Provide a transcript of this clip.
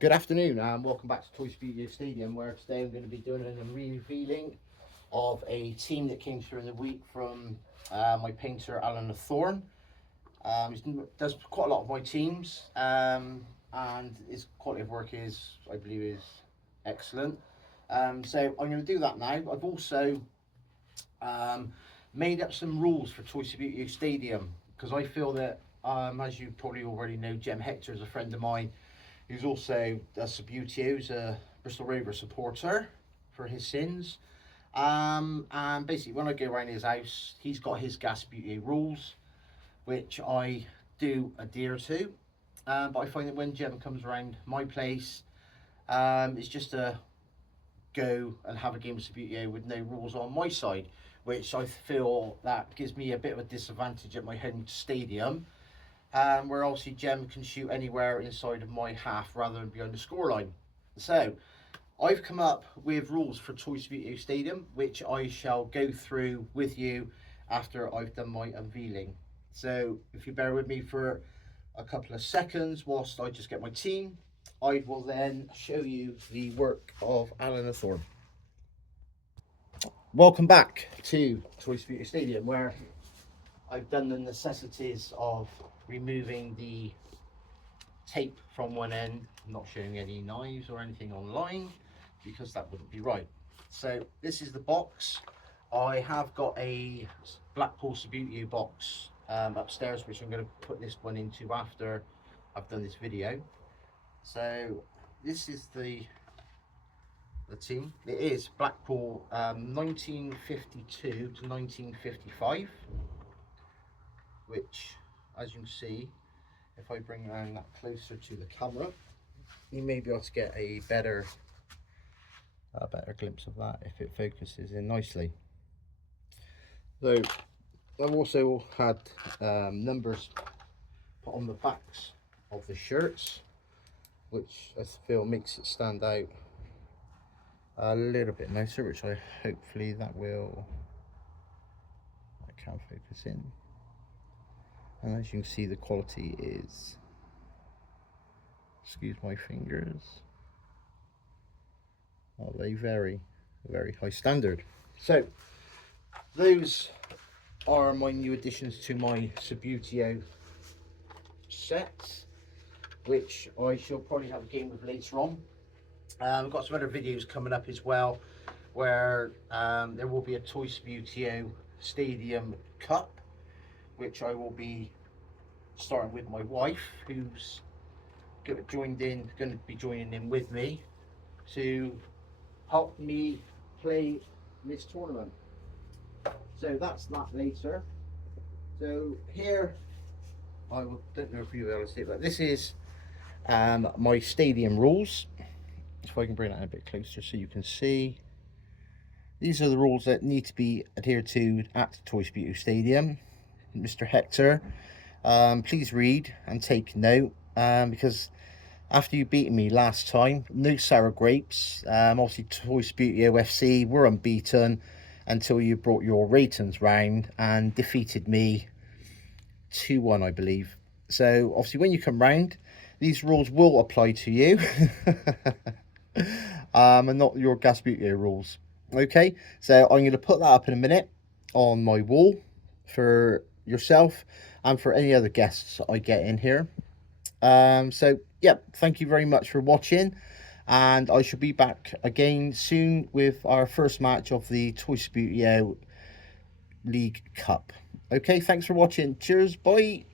Good afternoon and welcome back to Toysubbuteo Stadium, where today I'm going to be doing a revealing of a team that came through in the week from my painter Alan Thorne. He does quite a lot of my teams, and his quality of work is, I believe, is excellent. So I'm going to do that now. I've also made up some rules for Toysubbuteo Stadium because I feel that, as you probably already know, Jem Hector is a friend of mine who's also a Subbuteo, who's a Bristol Rovers supporter for his sins. And basically, when I go around his house, he's got his Gasbuteo rules, which I do adhere to. But I find that when Jem comes around my place, it's just a go and have a game of Subbuteo with no rules on my side, which I feel that gives me a bit of a disadvantage at my home stadium, where obviously Jem can shoot anywhere inside of my half rather than behind the scoreline. So I've come up with rules for Toysubbuteo Stadium, which I shall go through with you after I've done my unveiling. So if you bear with me for a couple of seconds whilst I just get my team, I will then show you the work of Alan Thorne. Welcome back to Toysubbuteo Stadium, where I've done the necessities of removing the tape from one end. I'm not showing any knives or anything online because that wouldn't be right. So this is the box. I have got a Blackpool Subbuteo box upstairs, which I'm going to put this one into after I've done this video. So this is the team. It is Blackpool 1952 to 1955, which, as you can see, if I bring around that closer to the camera, you may be able to get a better glimpse of that if it focuses in nicely. So I've also had numbers put on the backs of the shirts, which I feel makes it stand out a little bit nicer, which I hopefully that will, I can focus in. And as you can see, the quality is, excuse my fingers, of a very, very high standard. So those are my new additions to my Subbuteo sets, which I shall probably have a game with later on. I've got some other videos coming up as well, where there will be a Toysubbuteo Stadium Cup, which I will be starting with my wife, who's going to be joining in with me to help me play this tournament. So that's that later. So here, don't know if you'll be able to see it, but this is my stadium rules. If I can bring that a bit closer so you can see. These are the rules that need to be adhered to at Toysubbuteo Stadium. Mr. Hector, please read and take note, because after you beat me last time, no sour grapes. Obviously Toysubbuteo FC were unbeaten until you brought your ratings round and defeated me 2-1, I believe. So obviously when you come round, these rules will apply to you. And not your Gasbuteo rules. Okay, so I'm going to put that up in a minute on my wall for yourself and for any other guests I get in here. So yeah, thank you very much for watching, and I shall be back again soon with our first match of the Toysubbuteo League Cup. Okay, thanks for watching. Cheers, bye.